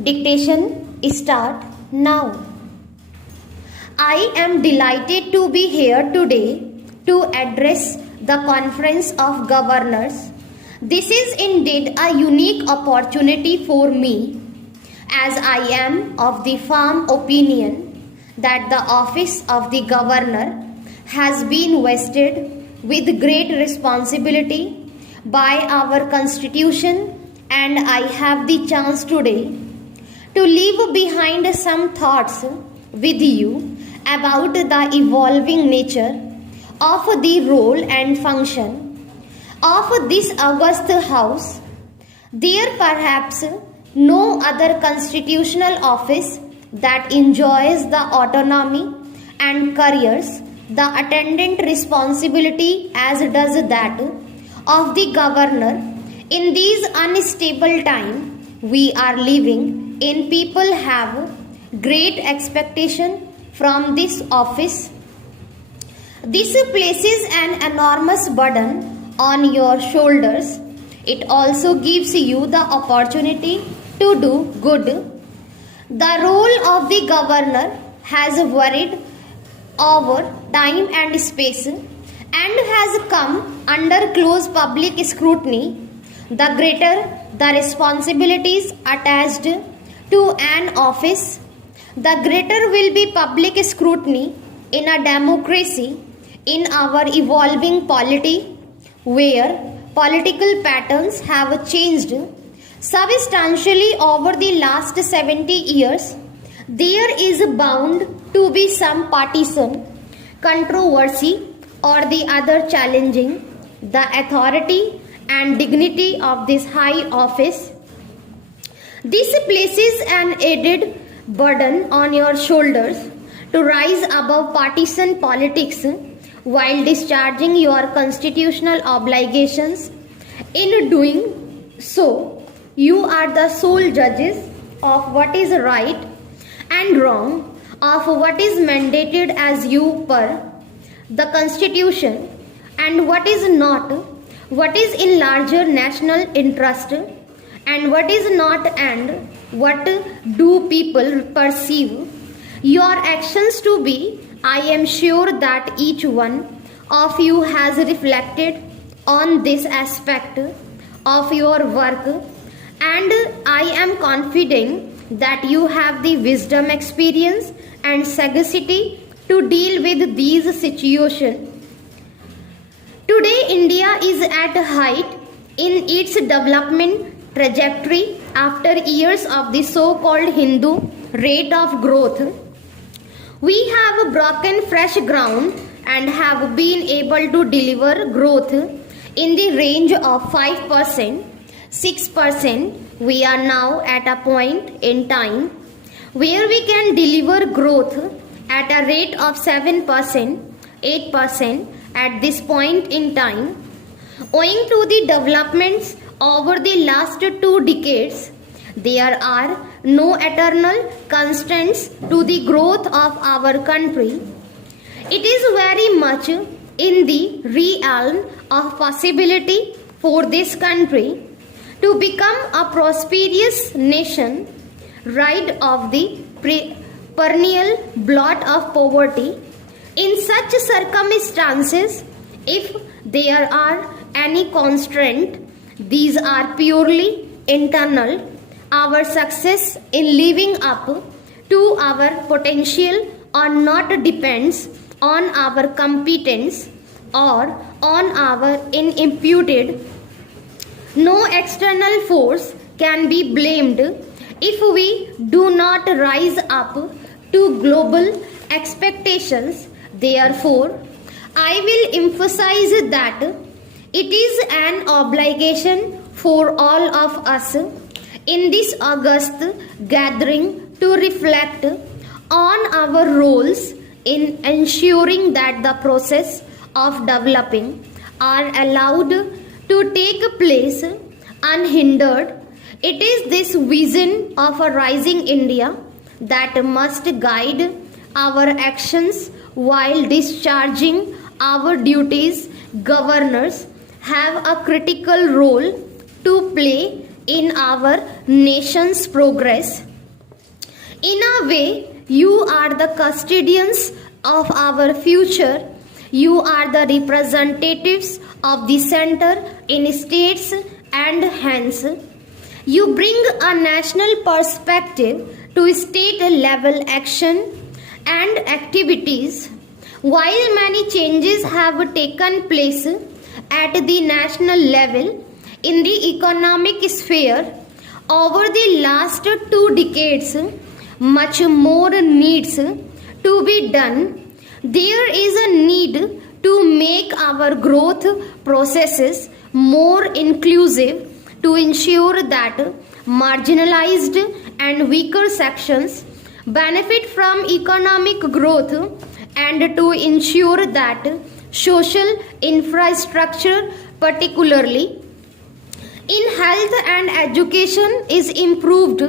Dictation start now. I am delighted to be here today to address the Conference of Governors. This is indeed a unique opportunity for me, as I am of the firm opinion that the office of the Governor has been vested with great responsibility by our Constitution, and I have the chance today to leave behind some thoughts with you about the evolving nature of the role and function of this august house. There perhaps no other constitutional office that enjoys the autonomy and carries the attendant responsibility as does that of the governor. In these unstable times we are living in, people have great expectation from this office. This places an enormous burden on your shoulders. It also gives you the opportunity to do good. The role of the governor has varied over time and space and has come under close public scrutiny. The greater the responsibilities attached to an office, the greater will be public scrutiny in a democracy. In our evolving polity, where political patterns have changed substantially over the last 70 years, there is bound to be some partisan controversy or the other challenging the authority and dignity of this high office. This places an added burden on your shoulders to rise above partisan politics while discharging your constitutional obligations. In doing so, you are the sole judges of what is right and wrong, of what is mandated as you per the Constitution and what is not, what is in larger national interest and what is not, and what do people perceive your actions to be. I am sure that each one of you has reflected on this aspect of your work, and I am confident that you have the wisdom, experience and sagacity to deal with these situations. Today India is at a height in its development trajectory after years of the so-called Hindu rate of growth. We have broken fresh ground and have been able to deliver growth in the range of 5%, 6%. We are now at a point in time where we can deliver growth at a rate of 7%, 8% at this point in time. Owing to the developments over the last 2 decades, there are no eternal constants to the growth of our country. It is very much in the realm of possibility for this country to become a prosperous nation, rid of the perennial blot of poverty. In such circumstances, if there are any constraint, these are purely internal. Our success in living up to our potential or not depends on our competence or on our imputed. No external force can be blamed if we do not rise up to global expectations. Therefore, I will emphasize that it is an obligation for all of us in this august gathering to reflect on our roles in ensuring that the process of developing are allowed to take place unhindered. It is this vision of a rising India that must guide our actions while discharging our duties. Governors have a critical role to play in our nation's progress. In a way, you are the custodians of our future. You are the representatives of the center in states and hence you bring a national perspective to state level action and activities. While many changes have taken place at the national level in the economic sphere over the last 2 decades, much more needs to be done. There is a need to make our growth processes more inclusive to ensure that marginalized and weaker sections benefit from economic growth and to ensure that social infrastructure, particularly in health and education, is improved.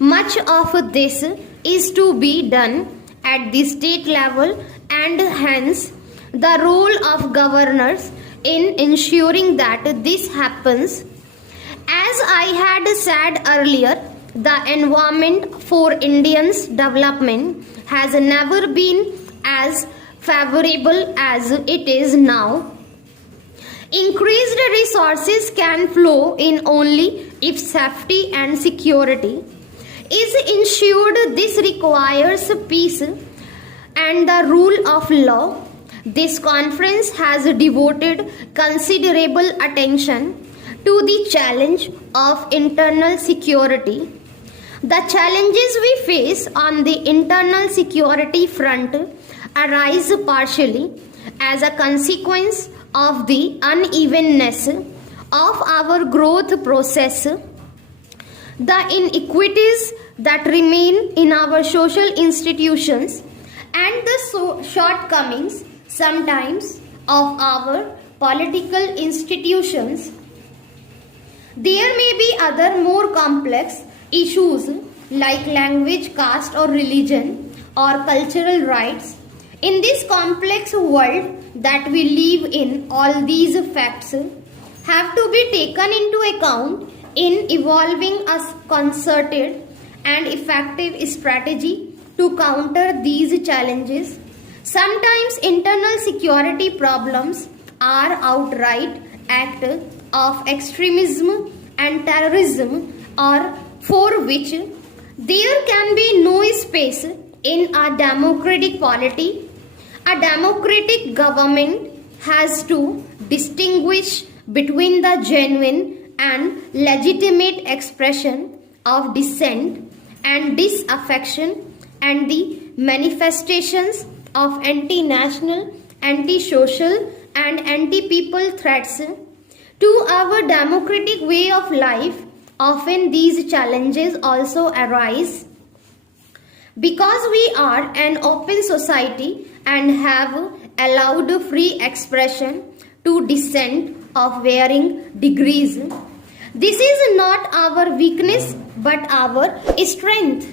Much of this is to be done at the state level and hence the role of governors in ensuring that this happens. As I had said earlier, the environment for Indians' development has never been as favorable as it is now. Increased resources can flow in only if safety and security is ensured. This requires peace and the rule of law. This conference has devoted considerable attention to the challenge of internal security. The challenges we face on the internal security front arise partially as a consequence of the unevenness of our growth process, the inequities that remain in our social institutions, and the shortcomings sometimes of our political institutions. There may be other more complex issues like language, caste or religion or cultural rights. In this complex world that we live in, all these facts have to be taken into account in evolving a concerted and effective strategy to counter these challenges. Sometimes internal security problems are outright act of extremism and terrorism or for which there can be no space in a democratic polity. A democratic government has to distinguish between the genuine and legitimate expression of dissent and disaffection and the manifestations of anti-national, anti-social and anti-people threats to our democratic way of life. Often these challenges also arise because we are an open society and have allowed free expression to dissent of varying degrees. This is not our weakness but our strength.